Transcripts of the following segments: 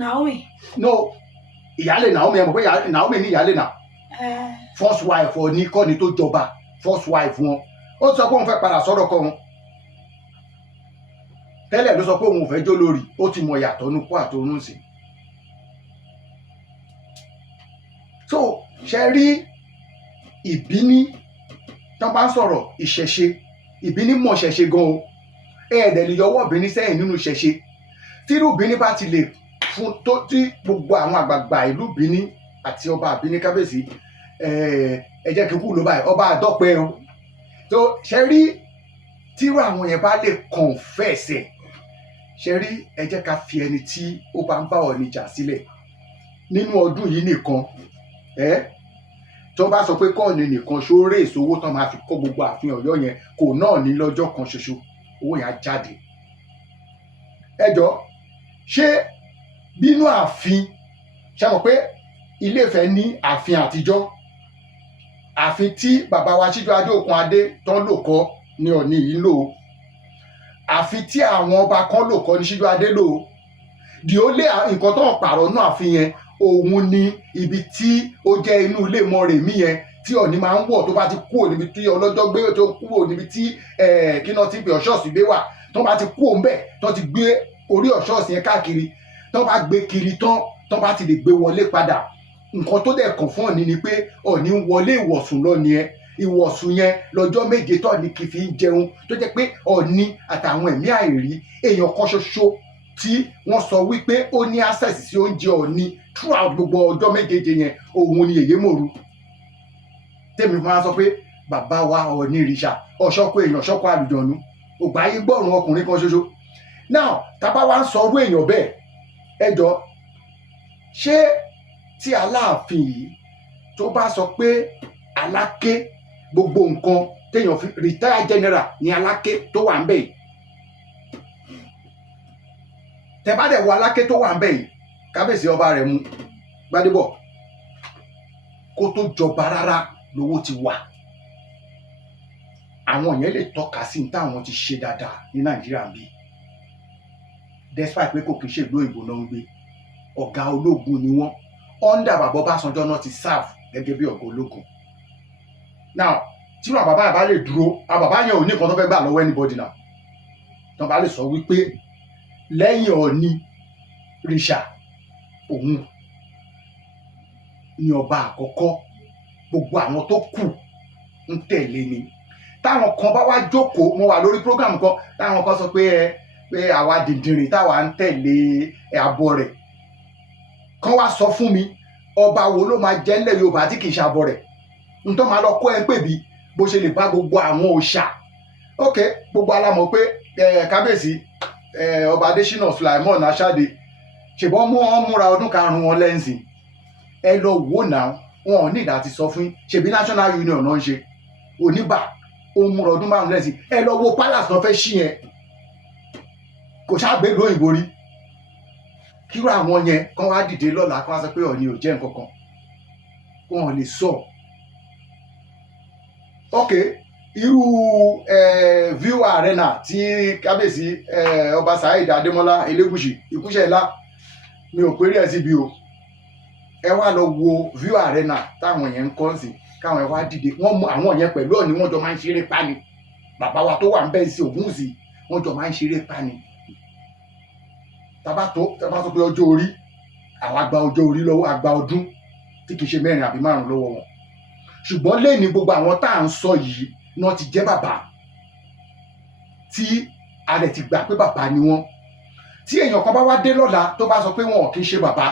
Naomi. No, ìyálé Naomi ẹ mọ̀ pé Naomi ní ìyálé náà. First wife ọ̀ ní kọ́ni tó jọba first wife wọn. Ó sọ pé òun fẹ́ padà sọ́dọ̀ kọ́ wọn. Tẹ́lẹ̀ ló sọ pé òun ò fẹ́ jó lórí, ó ti mọ ìyàtọ̀ nukú àtọ̀run sí. So ṣe rí ìbíní tí wọ́n bá ń sọ̀rọ̀ ìṣẹ̀ṣe, ìbíní mọ̀ ṣẹ̀ṣe gan o. Ẹ̀ẹ́dẹ̀ lè yọwọ́ ìbíní sẹ́yìn nínú ìṣẹ̀ṣe. Tí irú ìbíní bá ti lè fún tó tí gbogbo àwọn àgbààgbà ìlú ìbíní àti ọba ìbíní kábíyèsí ẹ jẹ́ kí n kú ló báyìí ọba àdọ́pẹ́ o. So ṣe rí tí irú àwọn yẹn bá lè confess ẹ̀, ṣe rí ẹ jẹ́ ká fi ẹni tí ó bá ń bá Ọọ̀ni jà sílẹ̀ nínú ọdún yìí nìkan tó bá sọ pé kọ́ọ̀nì nìkan ṣóórè ìṣòwò tán máa fi kọ́ gbogbo ààfin Ọ̀yọ́ yẹn kò náà ní lọ́jọ́ kan ṣoṣo owó yẹn á jáde. Ẹ jọ ṣé bínú ààfin ṣe mọ̀ pé Ilé-Ifẹ̀ ní ààfin àtijọ́, ààfin tí bàbá wa Síjú Adé Òkun Adé tán lò kọ́ ní Ọọ̀ni yìí lò, ààfin tí àwọn ọba kan lò kọ́ ní Síjú Adé lò. Di ó lé nǹkan tó ń pààrọ̀ náà ààfin yẹn òun ni ibi tí ó jẹ́ inú ilé Mọ́remí yẹn tí Ọọ̀ni máa ń wọ̀ tó bá ti kúrò níbi tí ọlọ́jọ́ gbé tó kúrò níbi tí kíná ti gbé Ọ̀ṣọ́ọ̀sì gbé wà tó bá ti kúrò ńbẹ̀ tó ti gbé orí Ọ̀ṣọ́ọ̀sì yẹn káàkiri tó bá gbé kiri tó bá ti lè gbé wọlé padà. Nǹkan tó dẹ̀ kàn fún Ọọ̀ni ni pé Ọọ̀ni ń wọlé ìwọ̀sùn lọ nìyẹn. Ìwọ̀sùn yẹn lọ́jọ́ méje tó Ọọ̀ni kì í fi ń jẹun tó jẹ́ pé Ọọ̀ni àtàwọn ẹ̀mí àìrí èèyàn kan ṣoṣo tí wọ́n sọ wípé ó ní access sí oúnjẹ Ọọ̀ni throughout gbogbo ọjọ́ méjèèje yẹn òun ni Yèyémọ̀rú. Tèmi máa sọ pé bàbá wa Ọọ̀ni ìrìṣà ọ̀ṣọ́kọ èèyàn ṣọ́kọ àlùjọ̀nú ògbà ayé gbọ́rùn ọkùnrin kan ṣoṣo. Now tábà wá ń sọ orú èèyàn bẹ́ẹ̀ ẹ jọ ṣé tí Aláàfin yìí tó bá sọ pé Aláké gbogbo nǹkan téèyàn fi retired general ní Aláké tó wà ń bẹ̀ yìí, tẹ bá dẹ̀ wo Aláké tó wà ń bẹ̀ yìí kábíyèsí ọba rẹ̀ mú Gbádébọ̀ kó tó jọba rárá lówó ti wà. Àwọn yẹn lè tọ́ka sí ní táwọn ti ṣe dáadáa ní Nàìjíríà bí despite pé kò kí ń ṣèlú òyìnbó náà ń gbé ọ̀gá ológun ni wọ́n under bàbá Ọbásanjọ́ náà ti serve gẹ́gẹ́ bí ọ̀gá ológun. Now tí wọn bàbá yẹn bá lè dúró àwọn bàbá yẹn ò ní nǹkan tó fẹ́ gbà lọ́wọ́ anybody náà tó bá lè sọ wípé lẹ́yìn Ọọ̀ni rìṣà òun ni ọba àkọ́kọ́ gbogbo àwọn tó kù ń tẹ̀lé ni. Táwọn kan bá wá jókòó mo wà lórí program kan táwọn kan sọ pé àwa dìndìnrìn táwa ń tẹ̀lé àbọ̀ rẹ̀ kan wá sọ fún mi ọba wo ló máa jẹ́ ńlẹ̀ Yorùbá tí kì í ṣàbọ̀ rẹ̀ n tó máa lọ kó ẹ ń pè bí bó ṣe lè bá gbogbo àwọn òòṣà. Ok gbogbo alámọ̀ pé kábíyèsí ọba Adésínà Sulaimon Aṣáde ṣùgbọ́n wọ́n múra ọdún karùn-ún wọn lẹ́ǹsìn ẹ lọ wò náà wọn ò ní ìdá ti sọ fún ṣèbí National Union náà ń ṣe Oníbà ó múra ọdún márùn lẹ́ǹsìn ẹ lọ wo palace náà fẹ́ ṣí yẹn kò ṣàgbé lóyìnbó rí. Kíró àwọn yẹn kán wá dìde lọ́la kán wá sọ pé Ọọ̀ni ò jẹ́ nǹkan kan wọn ò lè sọ. Ok irú View Arena tí kábíyèsí ọba Saheed Adémọ́lá Elégùṣì Ìkúṣẹ́ Ìlá mi ò péré ẹ̀ síbi o ẹ wá lọ wo View Arena táwọn yẹn ń kọ́ sí káwọn ẹ wá dìde wọ́n mú àwọn yẹn pẹ̀lú Ọọ̀ni wọ́n jọ máa ń ṣeré pani bàbá wa tó wà ń bẹ́ẹ̀ sí Ògúnwùsì wọ́n jọ máa ń ṣeré pani. Tábà tó pé ọjọ́ orí àwọn àgbà ọjọ́ orí lọ́wọ́ àgbà ọdún tí kì í ṣe 4 àbí 5 lọ́wọ́ wọn ṣùgbọ́n lẹ́ni gbogbo àwọn tá à ń sọ yìí náà ti jẹ́ bàbá tí a lè ti gbà pé bàbá ni wọ́n. Tí èèyàn kan bá wá dé lọ́la tó bá sọ pé wọn ò kí ń ṣe bàbá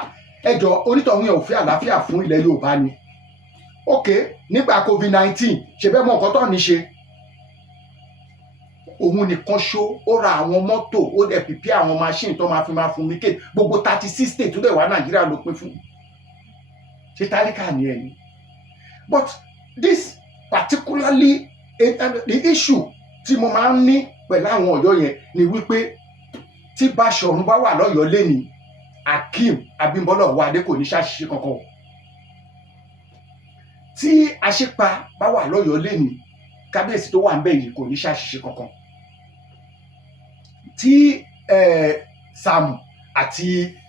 ẹjọ́ onítọ̀hún yẹn ò fẹ́ àlàáfíà fún ilẹ̀ Yorùbá ni. Ok nígbà COVID-19 ṣe bẹ́ẹ̀ mọ nǹkan tó ní ṣe òun nìkan ṣó ó ra àwọn mọ́tò ó dẹ̀ pìpì àwọn machine tó máa fi máa fumigate gbogbo 36 states tó dẹ̀ wá Nàìjíríà ló pín fún ṣe tálíkà ní ẹni. But this particularly the issue tí mo máa ń ní pẹ̀lú àwọn Ọ̀yọ́ yẹn ni wípé tí Báṣọ̀run bá wà lọ́yọ̀ọ́ lẹ́ni Akeem Abímbọ́lá Ọ̀wọ́adé kò ní ṣàṣìṣe kankan. Tí Aṣípa bá wà lọ́yọ̀ọ́ lẹ́ni kábíyèsí tó wà ń bẹ̀ yìí kò ní ṣàṣìṣe kankan. Tí Sàámù àti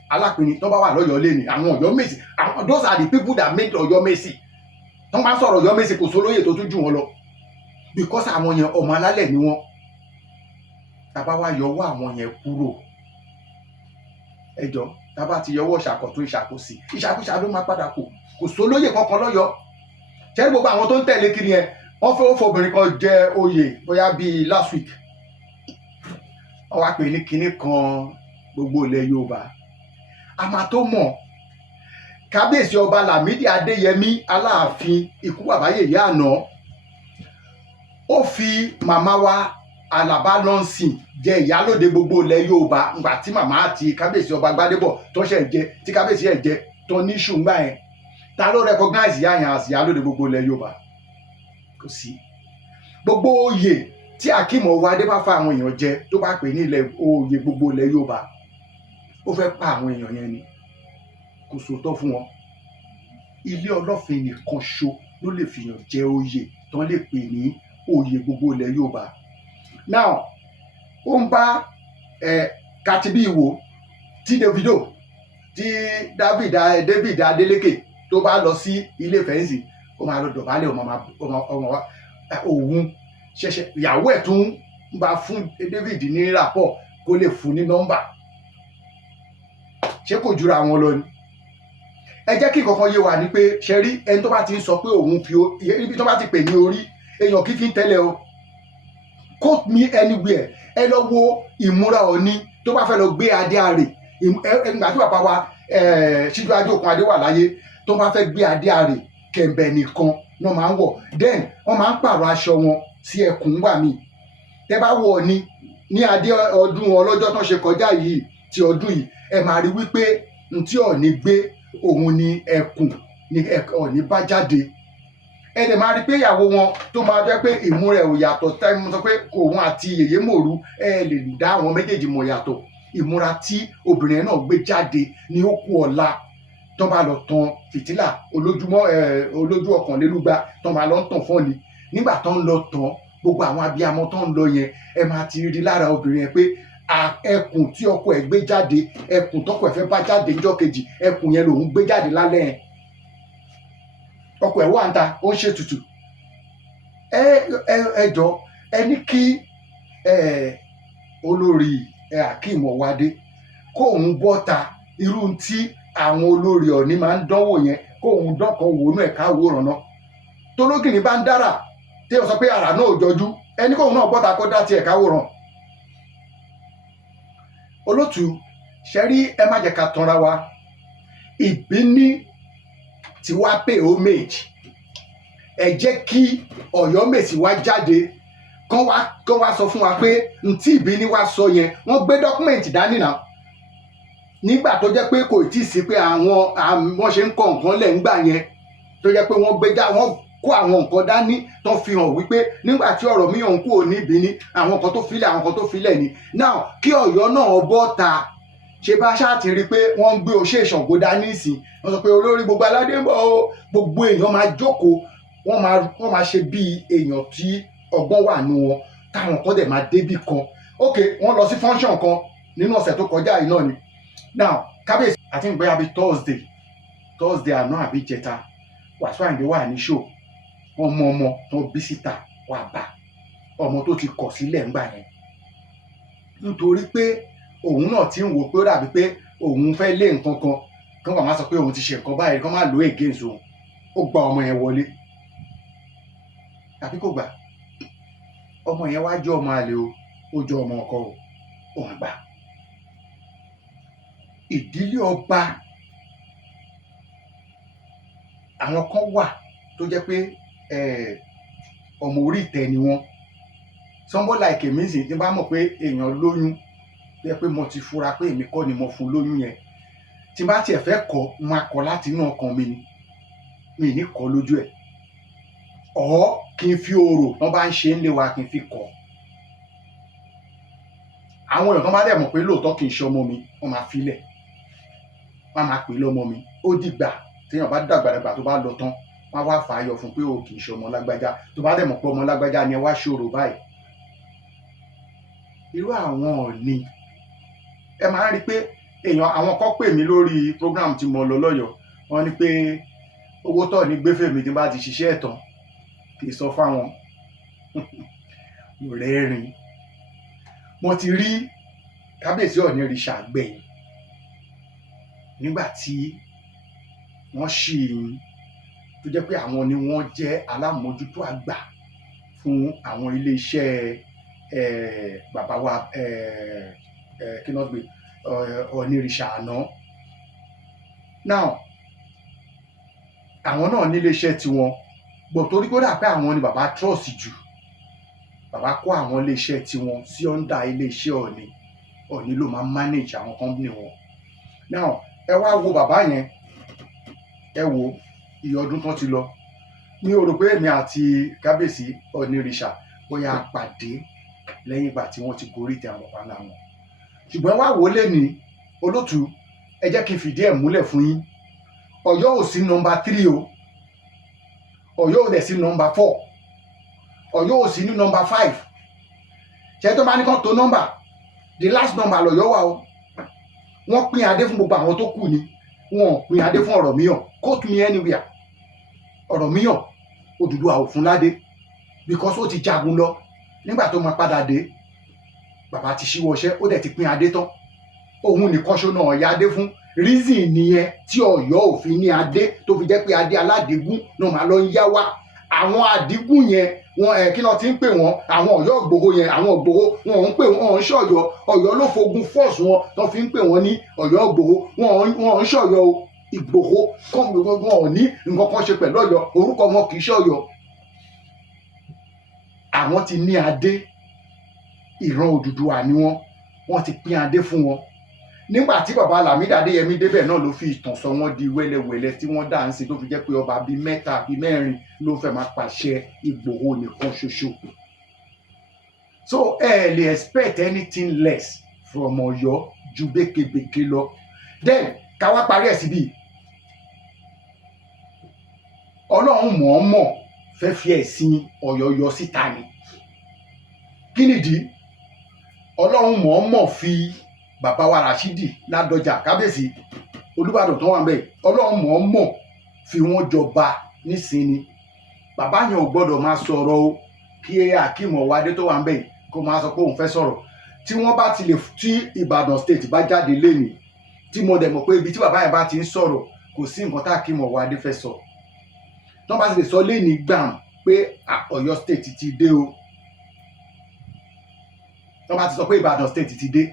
Alápinni tó bá wà lọ́yọ̀ọ́ lé ní àwọn Ọ̀yọ́mèsì, àwọn those are the people that made Ọ̀yọ́mèsì. tó bá sọ̀rọ̀ Ọ̀yọ́mèsì kò sólóyè tó tún jù wọn lọ because àwọn yẹn ọmọ alálẹ̀ ni wọ́n. Tàbá wá yọwọ́ àwọn yẹn kúrò, ẹjọ́ tàbá ti yọwọ́ ìṣàkóso ìṣàkóso ìṣàkóso ló máa padà kò sólóyè kankan lọ́yọ̀ọ́. Ṣé gbogbo àwọn tó ń tẹ̀lé kiri yẹn wọ́n fẹ́ obìnrin kan jẹ oyè bóyá bíi last week, wọ́n wá pè ní kinní kan gbogbo ilẹ̀ Yorùbá. A máa tó mọ̀ kábíyèsí ọba Lámídì Adéyẹmí Aláàfin ikú bàbá Yèyé Àná, ó fi màmá wa Àlàbá Lọ́nsìn jẹ ìyálóde gbogbo ilẹ̀ Yorùbá ńgbà tí màmá àti kábíyèsí ọba Gbádébọ̀ tó ṣẹ̀ jẹ tí kábíyèsí ẹ̀ jẹ tó ní ṣùgbọ́n yẹn. Ta ló recognize ìyá yẹn àti ìyálóde gbogbo ilẹ̀ Yorùbá? Kò sí. Gbogbo oyè tí Akeem Ọwọ́adé bá fa àwọn èèyàn jẹ tó bá pè ní ilẹ̀ oyè gbogbo ilẹ̀ Yorùbá, ó fẹ́ pa àwọn èèyàn yẹn ni, kò sòótọ́ fún wọn. Ilé Ọlọ́fin nìkan ṣo ló lè fìyàn jẹ oyè tán lè pè ní oyè gbogbo ilẹ̀ Yorùbá. Now ó ń bá Katibi Ìwò tí Davido tí David Adeleke tó bá lọ sí ilé fẹ́ǹsì, ó máa lọ dọ̀bálẹ̀ ọmọ wa òun ṣẹ̀ṣẹ̀ ìyàwó ẹ̀ tún ń bá fún David ní rapport kó lè fún ní nọ́mbà. Ṣé kò jura wọn lọ ni? Ẹ jẹ́ kí kankan yé wa ni pé ṣe rí ẹni tó bá ti ń sọ pé òun fi ibi tó bá ti pè ní orí èèyàn kí fi ń tẹ́lẹ̀ o. Quote me anywhere. Ẹ lọ wo ìmúra Ọọ̀ni tó bá fẹ́ lọ gbé adé àrè. Ìgbà tí bàbá wa Síjú Adéòkun Adé wà láyé tó bá fẹ́ gbé adé àrè, kẹ̀m̀bẹ̀ nìkan náà máa ń wọ̀. Then wọ́n máa ń pààrọ̀ aṣọ wọn sí ẹkùn gbà míì. Tẹ́ bá wọ̀ Ọọ̀ni ní adé ọdún ọlọ́jọ́ tó ṣe kọjá yìí ti ọdún yìí, ẹ máa rí wípé ntí Ọọ̀ni gbé òun ni ẹkùn ni Ọọ̀ni bá jáde. Ẹ dẹ̀ máa rí pé ìyàwó wọn tó máa jẹ́ pé ìmúra ẹ̀ ò yàtọ̀, tẹ́ mo sọ pé òun àti Yèyé Mòrú ẹ lè dá àwọn méjèèjì mọ̀ yàtọ̀. Ìmúra tí obìnrin náà gbé jáde ní ó kù ọ̀la tó bá lọ tan fìtílà olójú ọ̀kànlélúgba tó máa lọ tàn fún ni. Nígbà tó ń lọ tàn, gbogbo àwọn abiyamọ tó ń lọ yẹn ẹ máa ti rí lára obìnrin yẹn pé ẹkùn tí ọkọ ẹ̀ gbé jáde, ẹkùn tọkọ ẹ̀ fẹ́ bá jáde níjọ́ kejì, ẹkùn yẹn lòun gbé jáde lálẹ́ yẹn. Ọkọ ẹ̀ wà ń ta ó ń ṣètùtù. Ẹ jọ ẹ ní kí olórí Akeem Ọwọ́adé kóun bọ́ta irú tí àwọn olórí Ọọ̀ni máa ń dánwò yẹn, kóun dọ́kan wòónú ẹ̀ka àwòrán náà. Tológìnní bá ń dára tí ó sọ pé àrà náà ò jọjú, ẹni kóun náà bọ́ta kó dá tiẹ̀ káwòrán. Olótù ṣe rí ẹ má jẹ́ ká tanra wa. Ìbíní tí wàá pay homage. Ẹ jẹ́ kí Ọ̀yọ́mèsì wá jáde kán wá sọ fún wa pé ntí Ìbíní wá sọ yẹn wọ́n gbé dọ́kúmẹ̀ntì dání náà. Nígbà tó jẹ́ pé kò tí ì sí pé wọ́n ṣe ń kọ nǹkan lẹ̀ ńgbà yẹn, tó jẹ́ pé wọ́n kó àwọn nǹkan dání tó fi hàn wípé nígbà tí ọ̀rọ̀ mi òun kú òní Ìbíní àwọn nǹkan tó filẹ̀ àwọn nǹkan tó filẹ̀ ni. Now kí Ọ̀yọ́ náà bọ́ ta ṣe bá ṣáà ti rí pé wọ́n ń gbé Oṣé Ṣàngó dání sí, wọ́n sọ pé olórí gbogbo aládé ń bọ̀ o, gbogbo èèyàn máa jókòó, wọ́n máa ṣe bí èèyàn tí ọgbọ́n wà nù wọn, táwọn kan dẹ̀ máa débì kan. Ok, wọ́n lọ sí function kan nínú ọ̀sẹ̀ tó kọjá yìí náà ni. Now kábíyèsí àti ìgbé àbí Thursday àná àbí jẹta, Wasiu Ayinde wà ní show, ọmọ tó bí síta wà bá ọmọ tó ti kọ̀ sílẹ̀ ńgbà yẹn, nítorí pé òun náà ti ń wò pé ó dàbí pé òun fẹ́ lé nǹkan kan kí wọ́n máa sọ pé òun ti ṣe nǹkan báyìí kí wọ́n máa lo against òun. Ó gba ọmọ yẹn wọlé tàbí kò gbà. Ọmọ yẹn wá jẹ́ ọmọ àlè o, ó jẹ́ ọmọ ọkọ o, òun gbà. Ìdílé ọba àwọn kan wà tó jẹ́ pé ọmọ orí ìtẹ́ ni wọ́n. Somebody like èmi sì tí bá mọ̀ pé èèyàn lóyún jẹ́ pé mo ti fura pé èmi kọ́ ni mo fún lóyún yẹn, tí bá tiẹ̀ fẹ́ kọ́ máa kọ́ láti inú ọkàn mi ni, mi ní kọ́ lójú ẹ̀. Kí n fi orò wọ́n bá ń ṣe ń lé wa kí n fi kọ́. Àwọn èèyàn kan bá dẹ̀ mọ̀ pé lóòótọ́ kì í ṣe ọmọ mi, wọ́n máa filẹ̀, wọ́n máa pè lọ́mọ mi. Ó dìgbà téèyàn bá dàgbàdàgbà tó bá lọ tán, wọ́n wá fà á yọ fún pé o kì í ṣe ọmọ lágbájá. Tó bá dẹ̀ mọ̀ pé ọmọ lágbájá ni ẹ wá ṣòro báyìí. Irú àwọn Ọọ̀ni ẹ máa rí pé èèyàn àwọn kan pè mí lórí program tí mo lọ lọ́yọ̀ọ́ wọ́n ní pé owó tọ̀ ní gbé fèmí tí n bá ti ṣiṣẹ́ ẹ̀tàn kì í sọ fáwọn mo rẹ́rìn mo ti rí kábíyèsí Ọ̀ọ̀nìrìṣà gbẹ̀yìn nígbà tí wọ́n ṣì tó jẹ́ pé àwọn ni wọ́n jẹ́ alámòójútó àgbà fún àwọn iléeṣẹ́ bàbá wa kí náà gbé Ọ̀ọ̀nìrìṣà àná. Now àwọn náà ní iléeṣẹ́ tiwọn bọ̀ torí kó dà pé àwọn ni bàbá trust jù bàbá kó àwọn iléeṣẹ́ tiwọn sí under iléeṣẹ́ Ọ̀ọ̀nì Ọ̀ọ̀nì ló máa manage àwọn company wọn. Now ẹ wá wo bàbá yẹn ẹ wo iye ọdún tán ti lọ mi ò rò pé èmi àti kábíyèsí Ọ̀ọ̀nìrìṣà bóyá pàdé lẹ́yìn ìgbà tí wọ́n ti gorí tẹ àwọn bàbá ńlá wọn ṣùgbọ́n wá wò lé ní olótùú ẹ jẹ́ kí n fìdí ẹ̀ múlẹ̀ fún yín Ọ̀yọ́ ò sí nọ́mbà 3 o Ọ̀yọ́ ò dẹ̀ sí nọ́mbà 4 Ọ̀yọ́ ò sí ní nọ́mbà 5 ṣe tó bá ní kán tó nọ́mbà the last number lọ́yọ́ wà o wọ́n pín adé fún gbogbo àwọn tó kù ni wọ́n pín adé fún Ọ̀rọ̀míyàn quote me anywhere Ọ̀rọ̀míyàn Odùduwà ò fún ládé because ó ti jagun lọ nígbà tó máa padà dé bàbá ti ṣíwọ́ iṣẹ́ ó dẹ̀ ti pín adé tán òun nìkan ṣoná ọ̀yà adé fún reason nìyẹn tí Ọ̀yọ́ ò fi ní adé tó fi jẹ́ pé adé aládégún náà máa lọ ń yá wá àwọn àdígún yẹn wọn kí náà ti ń pè wọ́n àwọn Ọ̀yọ́ Ìgbòho yẹn àwọn Ìgbòho wọn ò ń pè wọ́n ń ṣọ̀yọ́ Ọ̀yọ́ ló fogun force wọn tó fi ń pè wọ́n ní Ọ̀yọ́ Ìgbòho wọn ò ń ṣọ̀yọ́ o Ìgbòho wọn ò ní nǹkan kan ṣe pẹ̀lú Ọ̀yọ́ orúkọ wọn kì í ṣọ̀yọ́ àwọn ti ní adé ìran Odùduwà ni wọ́n ti pín adé fún wọn nígbà tí bàbá Lámídì Adéyẹmí débẹ̀ náà ló fi ìtàn sọ wọ́n di wẹ́lẹ́wẹ́lẹ́ tí wọ́n dá ń ṣe tó fi jẹ́ pé ọba bíi 3 bíi 4 ló fẹ́ máa pàṣẹ Ìgbòho nìkan ṣoṣo so lè expect anything less from Ọ̀yọ́ ju békebèke lọ then ká wá parí ẹ̀ síbí Ọlọ́run mọ̀ọ́mọ̀ fẹ́ fi ẹ̀sìn Ọ̀yọ́ yọ síta ni kí nìdí Ọlọ́run mọ̀ọ́mọ̀ fi bàbá wa Ràṣídì Ládọjà kábíyèsí Olúbàdàn tó wà ń bẹ̀ Ọlọ́run mọ̀ọ́mọ̀ fi wọ́n jọba nísìnyí bàbá yẹn ò gbọ́dọ̀ máa sọ̀rọ̀ o kí Akeem Ọwádé tó wà ń bẹ̀ kó máa sọ pé òun fẹ́ sọ̀rọ̀ tí wọ́n bá ti lè tí Ìbàdàn state bá jáde lénìí tí mo dẹ̀ mọ̀ pé ibi tí bàbá yẹn bá ti ń sọ̀rọ̀ kò sí nǹkan tá Akeem Ọwádé fẹ́ sọ tí wọ́n bá ti lè sọ lénìí gbàm pé Ọ̀yọ́ state ti dé o tí wọ́n bá ti sọ pé Ìbàdàn state ti dé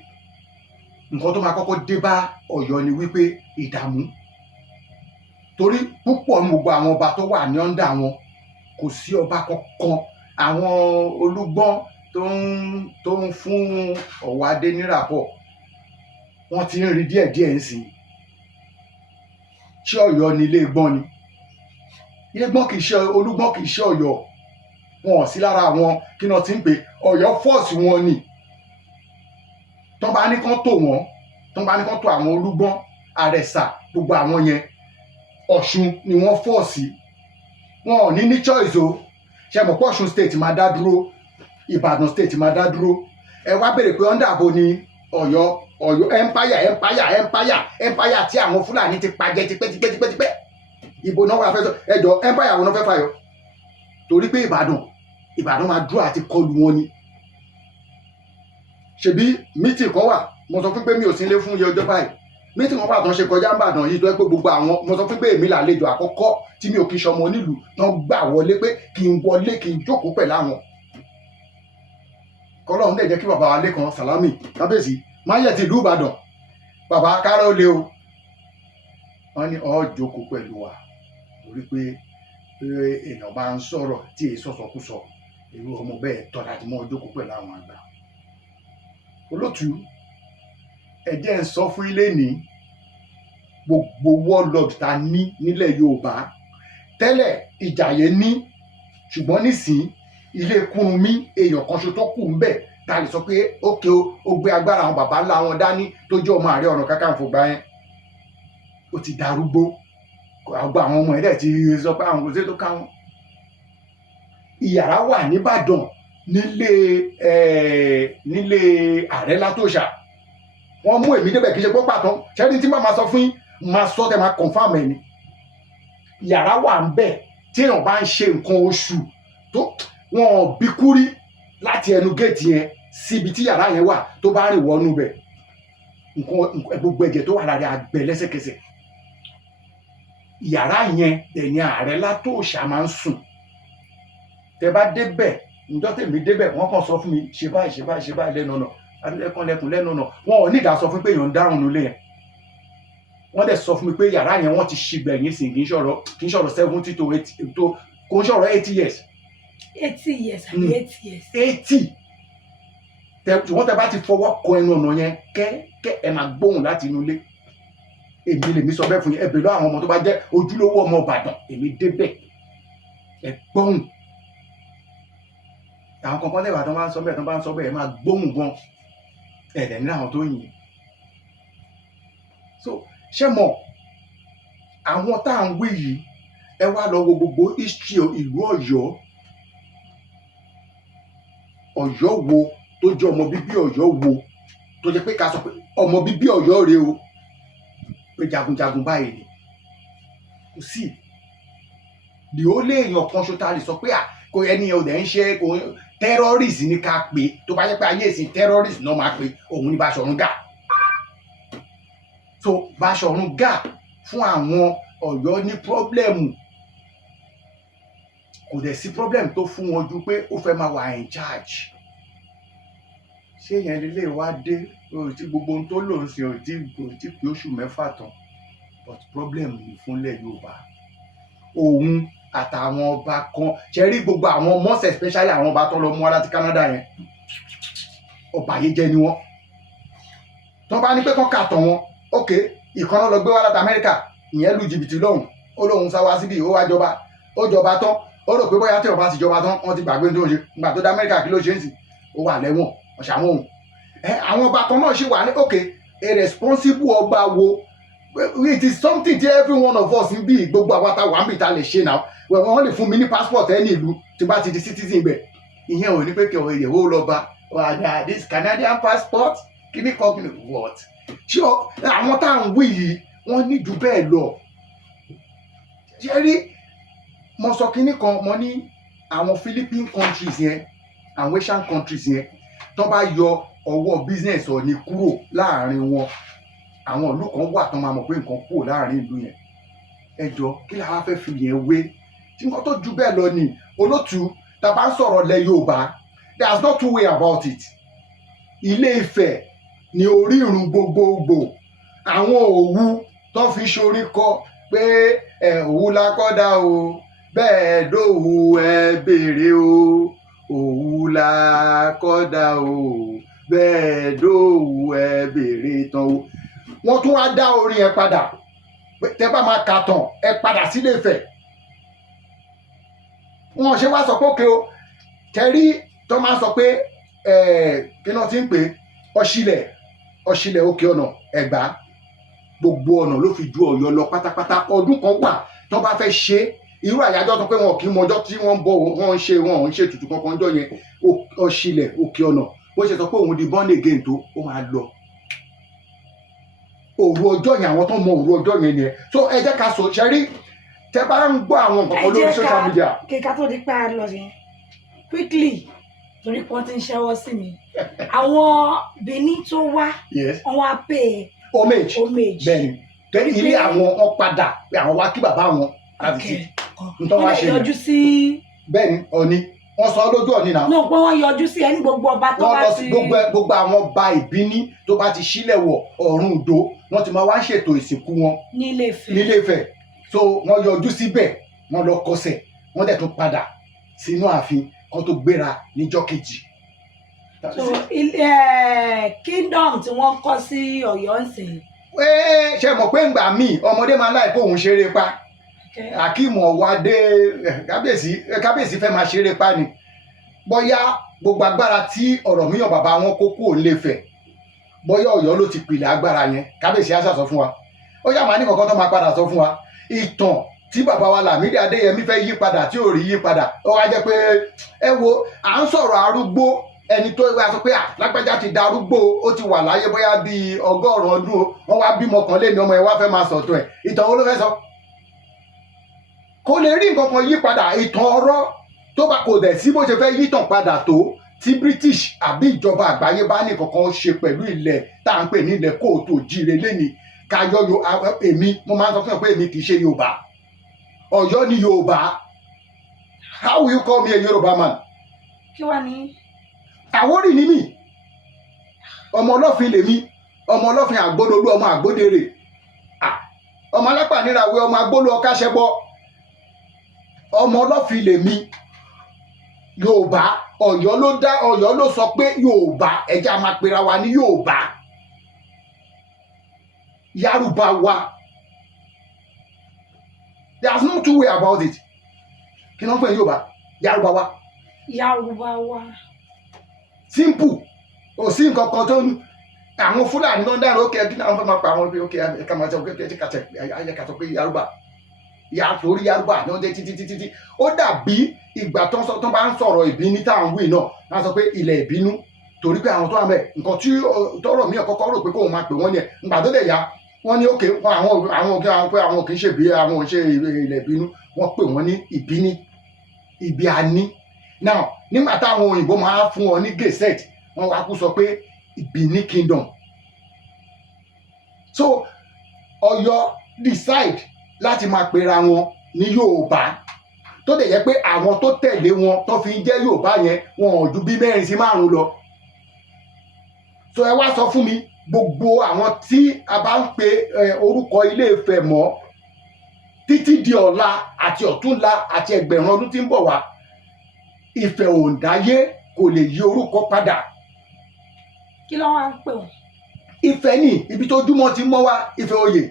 nǹkan tó máa kọ́kọ́ dé bá Ọ̀yọ́ ni wípé ìdààmú torí púpọ̀ ní gbogbo àwọn ọba tó wà ní ọ́ndà wọn kò sí ọba kankan àwọn Olúgbọ́n tó ń fún Ọ̀wádé níràpọ̀ wọ́n ti ń rí díẹ̀díẹ̀ ń sìn ṣé Ọ̀yọ́ ni Ilégbọ́n ni Ilégbọ́n kì í ṣe Olúgbọ́n kì í ṣe Ọ̀yọ́ wọn ò sí lára àwọn kí náà ti ń pè Ọ̀yọ́ fọ́ọ̀sì wọn ni tó bá ní kán tó wọn tó bá ní kán tó àwọn Olúgbọ́n Àrẹ̀sà gbogbo àwọn yẹn Ọ̀ṣun ni wọ́n fọ́ọ̀sì wọn ò ní choice o ṣe mọ̀ pé Ọ̀ṣun state máa dá dúró Ìbàdàn state máa dá dúró ẹ wá béèrè pé ọ̀ndà àbò ni Ọ̀yọ́ empire tí àwọn Fúlàní ti pàjẹ́ tipẹ́tipẹ́ ìbò náà wà fẹ́ sọ ẹjọ́ empire àwọn náà fẹ́ fàyọ torí pé Ìbàdàn máa dúró àti kọlù wọn ni ṣebí meeting kan wà mo sọ fún pé mi ò sí ilé fún iye ọjọ́ báyìí meeting kan wà tán ṣe kọjá ń bàdàn yìí tó yẹ pé gbogbo àwọn mo sọ fún pé èmi làlejò àkọ́kọ́ tí mi ò kí ṣọmọ onílùú tán gbà wọlé pé kí n wọlé kí n jókòó pẹ̀lú àwọn kọlọ́run dẹ̀ jẹ́ kí bàbá wa Lékan Sàlámì kábíyèsí máa yẹ ti ìlú Ìbàdàn bàbá káró lé o wọ́n ní ó jókòó pẹ̀lú wa torí pé èèyàn bá ń sọ̀rọ̀ tí èyí sọ̀sọ̀kúsọ irú ọmọ bẹ́ẹ̀ tọ́ra tí mo jókòó pẹ̀lú àwọn àgbà olótú ẹ̀jẹ̀ ń sọ fún ilé ní gbogbo warlord ta ní nílẹ̀ Yorùbá tẹ́lẹ̀ Ìjàyè ní ṣùgbọ́n nísìn ilé Kúrúnmí èèyàn kan ṣo tó kù ń bẹ̀ ta lè sọ pé ókè ó gbé agbára àwọn bàbá ńlá wọn dání tó jẹ́ ọmọ Ààrẹ Ọ̀nà Kakanfò gbà yẹn ó ti darúgbó àgbà àwọn ọmọ ẹ̀dẹ̀ ti sọ pé àwọn kò sí tó káwọn ìyàrá wà níbàdàn nílé Ààrẹ Látòṣà wọ́n mú èmi débẹ̀ kì í ṣe pé pàtó ṣẹ́ni tí màá sọ fún yín máa sọ tẹ́ máa confam ẹ̀ ni yàrá wà ń bẹ̀ tí èèyàn bá ń ṣe nǹkan oṣù tó wọn bí kúrí láti ẹnu géètì yẹn síbi tí yàrá yẹn wà tó bá rìn wọnú bẹ̀ nǹkan gbogbo ẹ̀jẹ̀ tó wà lára àgbẹ̀ lẹ́sẹ̀kẹsẹ̀ yàrá yẹn ẹ̀yìn ààrẹ Látòòṣà máa ń sùn tẹ́ bá débẹ̀ ǹjọ́ tèmi débẹ̀ wọ́n kàn sọ fún mi ṣe báyìí lẹ́nu ọ̀nà adúlẹ̀kùn lẹ́nu ọ̀nà wọn ò ní ìdá sọ fún pé èèyàn ń dárùn nílé yẹn wọ́n dẹ̀ sọ fún mi pé yàrá yẹn wọ́n ti ṣì gbẹ̀yìn sí kì í ṣọ̀rọ̀ 70 to 80 tó kò ń ṣọ̀rọ̀ 80 years. 80 years àbí 8 years. 80 wọ́n tẹ bá ti fọwọ́ kọ ẹnu ọ̀nà yẹn kẹ́ ẹ máa gbóhùn láti inú ilé èmi lèmi sọ bẹ́ẹ̀ fún yín ẹ bèèrè àwọn ọmọ tó bá jẹ́ ojúlówó ọmọ Ìbàdàn èmi débẹ̀ ẹ gbóhùn àwọn kankan lẹ́wà tó bá ń sọ bẹ́ẹ̀ ẹ máa gbóhùn gan ẹ̀dẹ̀ ní àwọn tó yìn so ṣé mọ̀ àwọn tá à ń wí yìí ẹ wá lọ wo gbogbo history ìlú Ọ̀yọ́ wo tó jẹ́ ọmọ bíbí Ọ̀yọ́ wo tó jẹ́ pé ká sọ pé ọmọ bíbí Ọ̀yọ́ rèé o pé jagunjagun báyìí ni kò sí ni ó lé èèyàn kan ṣo tá a lè sọ pé kò ẹni ò dẹ̀ ń ṣe kò terrorist ní ká pè tó bá jẹ́ pé ayé ìsìn terrorist náà máa pè òun ní Baṣọ̀run Gáà so Baṣọ̀run Gáà fún àwọn Ọ̀yọ́ ní pọ́blẹ́mù kò dẹ̀ sí pọ́blẹ́mù tó fún wọn ju pé ó fẹ́ máa wà in charge ṣé yẹn lè wá dé tí gbogbo ohun tó lò ń sìn ò tí pé oṣù mẹ́fà tán but problem ni fúnlẹ̀ Yorùbá òun àtàwọn ọba kan ṣe rí gbogbo àwọn most especially àwọn ọba tó lọ mú wá láti Canada yẹn ọba yìí jẹ́ ni wọ́n tó bá ní pé kán kà tán wọn ok ìkànnà lọ gbé wá láti Amẹ́ríkà ìyẹn lu jìbìtì lọ́hùn ó lóun sá wá síbi ó wá jọba ó jọba tán ó rò pé bóyá tí ọba ti jọba tán wọ́n ti gbàgbé tó ń ṣe nígbà tó dé Amẹ́ríkà kí ló ṣe ń sìn ó wà lẹ́wọ̀n ọ̀ṣàwọn òun àwọn ọba kan náà ṣì wà ní ok a responsible ọba wo it is something tí every one of us ń bí gbogbo àwọn àtàwọn àmì ìta lè ṣe náà wọ́n lè fún mi ní passport ẹni ìlú tí bá ti di citizen bẹ̀ ìyẹn ò ní pé kí ọ̀rọ̀ ìyẹ̀wò lọ bá this Canadian passport kíní company what ṣé àwọn tá à ń wí yìí wọ́n ní jù bẹ́ẹ̀ lọ ṣe rí mo sọ kíní kan mo ní àwọn Philippine countries yẹn àwọn Asian countries yẹn tó bá yọ ọwọ́ business ọ̀ní kúrò láàrin wọn àwọn ìlú kan wà tó máa mọ̀ pé nǹkan kúrò láàrin ìlú yẹn ẹjọ́ kí làwọn fẹ́ fi yẹn wé tí nǹkan tó ju bẹ́ẹ̀ lọ ni olótú tá a bá ń sọ̀rọ̀ lẹ Yorùbá there's no two way about it Ilé Ifẹ̀ ní orírun gbogbogbò àwọn Òwu tó fi ṣorí kọ pé Òwu la kọ́dá o bẹ́ẹ̀ dòwú ẹ béèrè o Òwu la kọ́dá o bẹ́ẹ̀ dòwú ẹ béèrè tán o wọ́n tún wá dá orin yẹn padà tẹ́ bá máa kà tán ẹ padà sí Ilé Ifẹ̀ wọ́n ṣe wá sọ pé òkè o tẹ́rí tó máa sọ pé kí náà ti ń pè Ọ̀ṣìlẹ̀ Òkè Ọ̀nà Ẹ̀gbá gbogbo ọ̀nà ló fi ju Ọ̀yọ́ lọ pátápátá ọdún kan wà tó bá fẹ́ ṣe irú àyájọ́ tó pé wọn kì í mọjọ́ tí wọ́n ń bọ̀ wọ́n ń ṣe tutù kankan jọ yẹn Ọ̀ṣìlẹ̀ Òkè Ọ̀nà bó ṣe sọ pé òun di born again tó ó máa lọ òru ọjọ́ yẹn àwọn tó mọ òru ọjọ́ yẹn nìyẹn so ẹ jẹ́ ká sọ ṣẹ́rí tẹ bá ń gbọ́ àwọn nǹkan kan lórí social media. kíkà tó di pé a lọ yẹn quickly torí pọ́n ti ń ṣẹ́wọ́ sí mi àwọn Benin tó wá àwọn apè homage bẹ́ẹ̀ni torí ilé àwọn wọn padà pé àwọn wá kí bàbá wọn láti sí nítorí wọ́n ṣe yọjú sí. bẹ́ẹ̀ni Ọ̀ọ̀ni wọ́n sọ lójú Ọ̀ọ̀ni náà. náà pé wọ́n yọjú sí ẹni gbogbo ọba tó bá ti. gbogbo àwọn ọba ìbíní tó bá ti sílẹ̀ wọ̀ ọ̀run Ìdó wọ́n ti máa wá ṣètò ìsìnkú wọn ní Ilé Ifẹ̀ so wọ́n yọjú síbẹ̀ wọ́n lọ kọsẹ̀ wọ́n dẹ̀ tún padà sínú ààfin kan tó gbéra níjọ́ kejì. so kingdom tí wọ́n kọ́ sí Ọ̀yọ́ ń sìn. ṣe mọ̀ pé ǹgbà míì ọmọdé máa láì kó òun ṣeré pa Akeem Ọwádé kábíyèsí fẹ́ máa ṣeré pa ni bóyá gbogbo agbára tí Ọ̀rànmíyàn bàbá wọn kó kúrò Ilé Ifẹ̀ bóyá Ọ̀yọ́ ló ti pìlẹ̀ agbára yẹn kábíyèsí á ṣàsọ fún wa ó yá máa ní kankan tó máa padà sọ fún wa ìtàn tí bàbá wa Lámídì Adéyẹmí fẹ́ yí padà tí ò rí yí padà ó wá jẹ́ pé ẹ wo à ń sọ̀rọ̀ arúgbó ẹni tó wá sọ pé lágbájá ti darúgbó ó ti wà láyé bóyá bíi 100 ọdún wọn wá bímọ kan lé ní ọmọ ẹ wá fẹ́ máa sọ̀tọ̀ ẹ̀ ìtàn wo ló fẹ́ sọ kò lè rí nǹkan kan yí padà ìtàn ọ̀rọ̀ tó bá kò dẹ̀ sí bó ṣe fẹ́ yítàn padà tó tí British àbí ìjọba àgbáyé bá ní kankan ṣe pẹ̀lú ilẹ̀ tá à ń pè ní ilẹ̀ kóòtù òjíire lẹ́ni káyọ èmi mo máa ń sọ fún ẹ pé èmi kì í ṣe Yorùbá Ọ̀yọ́ ni Yorùbá how will you call me a Yorùbá man. kí wàá ní. Àwórì ni mí ọmọ Ọlọ́fin lèmi ọmọ Ọlọ́fin Àgbódolú ọmọ Àgbódèrè ọmọ Alápà nírawé ọmọ Agbólú Ọkáṣẹbọ ọmọ Ọlọ́fin lèmi Yorùbá Ọ̀yọ́ ló sọ pé Yorùbá ẹja máa pera wa ní Yorùbá Yorùbá wa there's no two way about it kí ló ń pè ní Yorùbá Yorùbá wa. Yorùbá wa. Simple ò sí nǹkan kan tó ń àwọn Fúlàní náà dára ókè ẹbí náà wọn fẹ́ máa pa àwọn ókè ẹ̀ka máa sọ ókè ẹ̀ka sọ pé Yorùbá torí Yorùbá ní wọ́n dé títí ó dàbí ìgbà tó bá ń sọ̀rọ̀ ìbíní tá à ń wí náà wọ́n sọ pé ilẹ̀ ìbínú torí pé àwọn tó wà mẹ́ nǹkan tí tọrọ mi ọ̀kọ́kọ́ rò pé kóun máa pè wọ́n ní ẹ̀ ńgbà tó dẹ̀ yá wọ́n ní òkè àwọn kì í ṣe bí àwọn ò ṣe ilẹ̀ ìbínú wọ́n pè wọ́n ní ìbíní ibi àní now nígbà táwọn òyìnbó máa fún ọ ní gazette wọ́n wá kú sọ pé ìbíní kingdom so Ọ̀yọ́ decide láti máa pera wọn ní Yorùbá tó dẹ̀ yẹ pé àwọn tó tẹ̀lé wọn tó fi ń jẹ́ Yorùbá yẹn wọn ò ju bí 4 sí 5 lọ so ẹ wá sọ fún mi gbogbo àwọn tí a bá ń pe orúkọ Ilé-Ifẹ̀ mọ́ títí di ọ̀la àti ọ̀túnla àti ẹgbẹ̀rún ọdún tí ń bọ̀ wá Ifẹ̀ òǹdáyé kò lè yí orúkọ padà. Kí ló wá ń pè wọ́n? Ifẹ̀ ni ibi tó júmọ́ ti mọ́ wá Ifẹ̀ oyè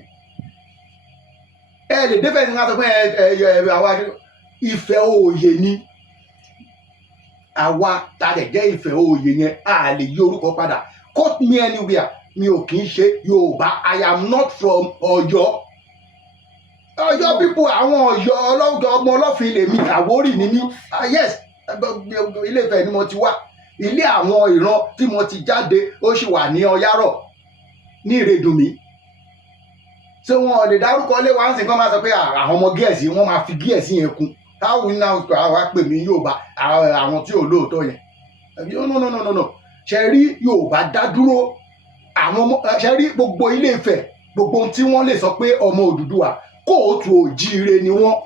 ẹ lè débẹ̀ ní ká sọ pé àwa Ifẹ̀ oyè ni àwa ta lè jẹ́ Ifẹ̀ oyè yẹn a lè yí orúkọ padà quote me anywhere mi ò kì í ṣe Yorùbá I am not from Ọ̀yọ́ Ọ̀yọ́ people àwọn Ọ̀yọ́ ọmọ Ọlọ́fin lèmi Àwórì ni mí yes Ilé-Ifẹ̀ ni mo ti wá ilé àwọn ìran tí mo ti jáde ó sì wà ní Ọ̀yárọ̀ ní Ìrèdùnmí ṣé wọn lè dárúkọ lé wa ń sìn kán máa sọ pé àwọn ọmọ Gẹ̀ẹ́sì wọn máa fi Gẹ̀ẹ́sì yẹn kún táwọn iná àwa pè mí Yorùbá àwọn tí ò lóòótọ́ yẹn no ṣe rí Yorùbá dá dúró àwọn ọmọ ṣe rí gbogbo Ilé-Ifẹ̀ gbogbo ohun tí wọ́n lè sọ pé ọmọ Odùduwà kóòtù òjíire ni wọ́n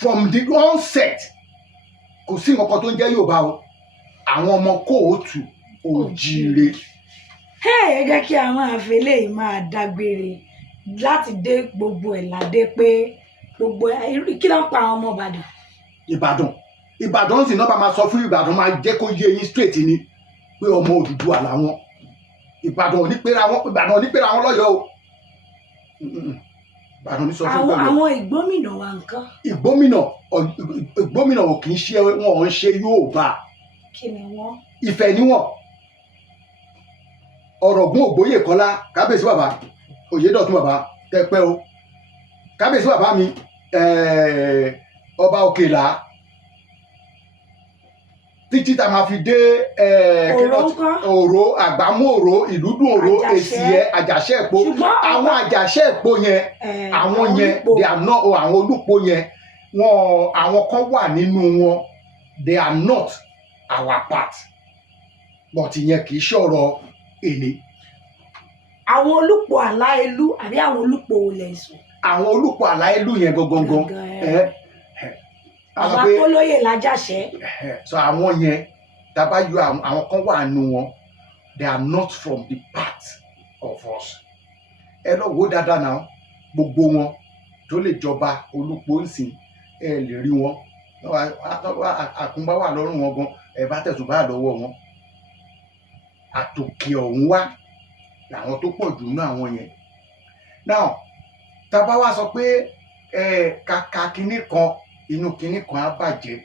from the onset kò sí nǹkan kan tó ń jẹ́ Yorùbá o àwọn ọmọ kóòtù òjíire. ẹ jẹ́ kí àwọn àfẹlẹ́ yìí máa dágbére láti dé gbogbo ẹ̀ ládé pé gbogbo kí ló ń pa àwọn ọmọ Ìbàdàn sì náà bá máa sọ fún Ìbàdàn máa jẹ́ kó yé yín straight ni pé ọmọ Odùduwà làwọn Ìbàdàn ò ní pera wọn lọ́yọ̀ọ́ o Ìbàdàn ní sọ fún Ìbàdàn. àwọn ìgbómìnà wa nǹkan. Ìgbómìnà ò kì í ṣe wọn ò ń ṣe Yorùbá. Kí ni wọ́n? Ifẹ̀ ni wọ́n. Ọ̀rọ̀gún Ògbóyèkọ́lá kábíyèsí bàbá Oyèdọ̀tún bàbá tẹpẹ́ o kábíyèsí bàbá mi ọba Òkèlà títí tá a máa fi dé Òró Àgbámú Òró Ìlúdùn Òró Èsìẹ́ Àjàṣẹ́-Èpo àwọn Àjàṣẹ́-Èpo yẹn àwọn yẹn they are not àwọn Olúpo yẹn wọn àwọn kan wà nínú wọn they are not our part but ìyẹn kì í ṣọ̀rọ̀ èlé. Àwọn Olúpo Àláìlú àbí àwọn Olúpo olè sùn. Àwọn Olúpo Àláìlú yẹn gangan àwọn akólóyè lájàṣẹ́. so àwọn yẹn tàbá yọ àwọn kan wà nù wọn they are not from the part of us. ẹ lọ wo dáadáa náà gbogbo wọn tó lè jọba Olúpo ń sìn ẹ lè rí wọn àkúnbá wà lọ́rùn wọn gan ẹ bá tẹ̀sùn bá lọ́wọ́ wọn àtòkè ọ̀hún wá làwọn tó pọ̀ jù nínú àwọn yẹn. now tàbá wá sọ pé kàkà kínní kan inú kinní kan á bàjẹ́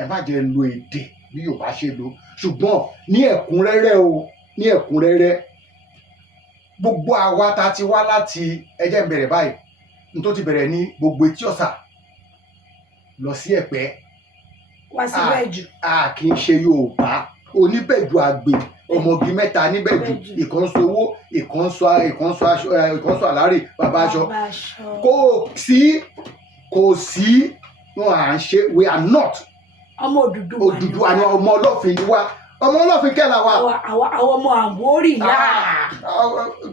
ẹ má jẹ́ lo èdè bí Yorùbá ṣe lò ṣùgbọ́n ní ẹ̀kúnrẹ́rẹ́ o ní ẹ̀kúnrẹ́rẹ́ gbogbo àwa ta ti wá láti ẹjẹ́ ń bẹ̀rẹ̀ báyìí n tó ti bẹ̀rẹ̀ ní gbogbo Etí Ọ̀sà lọ sí Ẹ̀pẹ́ wá sí Ìbẹ̀jú. a kì í ṣe Yorùbá oníbẹ̀jú àgbè ọmọge mẹ́ta níbẹ̀jú ìkànṣó owó ìkànṣó àlárè bàbá aṣọ kò sí wọn à ń ṣe we are not ọmọ Odùduwà ni ọmọ Ọlọ́fin ni wá ọmọ Ọlọ́fin kẹ́la wa. àwọn ọmọ Àwórì yá.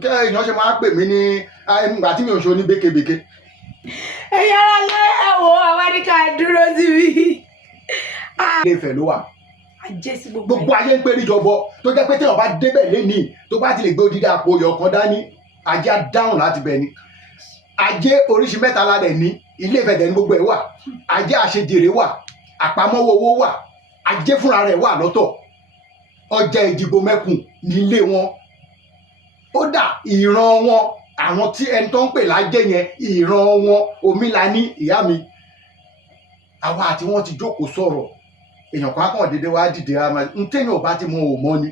kẹ́ èèyàn ṣe máa pè mí ní ìgbà tí mi ò ṣe oníbékebèke. ẹ̀yin ará lé ẹ̀wọ̀ àwáríkà dúró síbi. ilé Ifẹ̀ ló wà. àjẹsí gbogbo ayé ń pérí jọbọ tó jẹ́ pé téèyàn bá débẹ̀ lénìí tó bá ti lè gbé odidi àpò oyè kan dání ajé á dáhùn láti bẹ̀ ni. ajé oríṣi mẹ́ta la dẹ̀ ní Ilé Ifẹ̀ dẹ̀ ní gbogbo ẹ̀ wà ajé àṣejèrè wà àpamọ́wọ́ owó wà ajé fúnra rẹ̀ wà lọ́tọ̀ ọjà ìdìbò mẹ́kùn nílé wọn ó dà ìran wọn àwọn tí ẹni tó ń pè lájẹ yẹn ìran wọn Omílaní ìyá mi àwa àti wọn ti jókòó sọ̀rọ̀ èèyàn kan kàn déédéé wá dìde ara ń téèyàn ò bá ti mọ òmọ ni.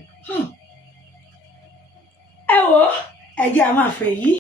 ẹ wo ẹ jẹ́ a máa fẹ́ yìí.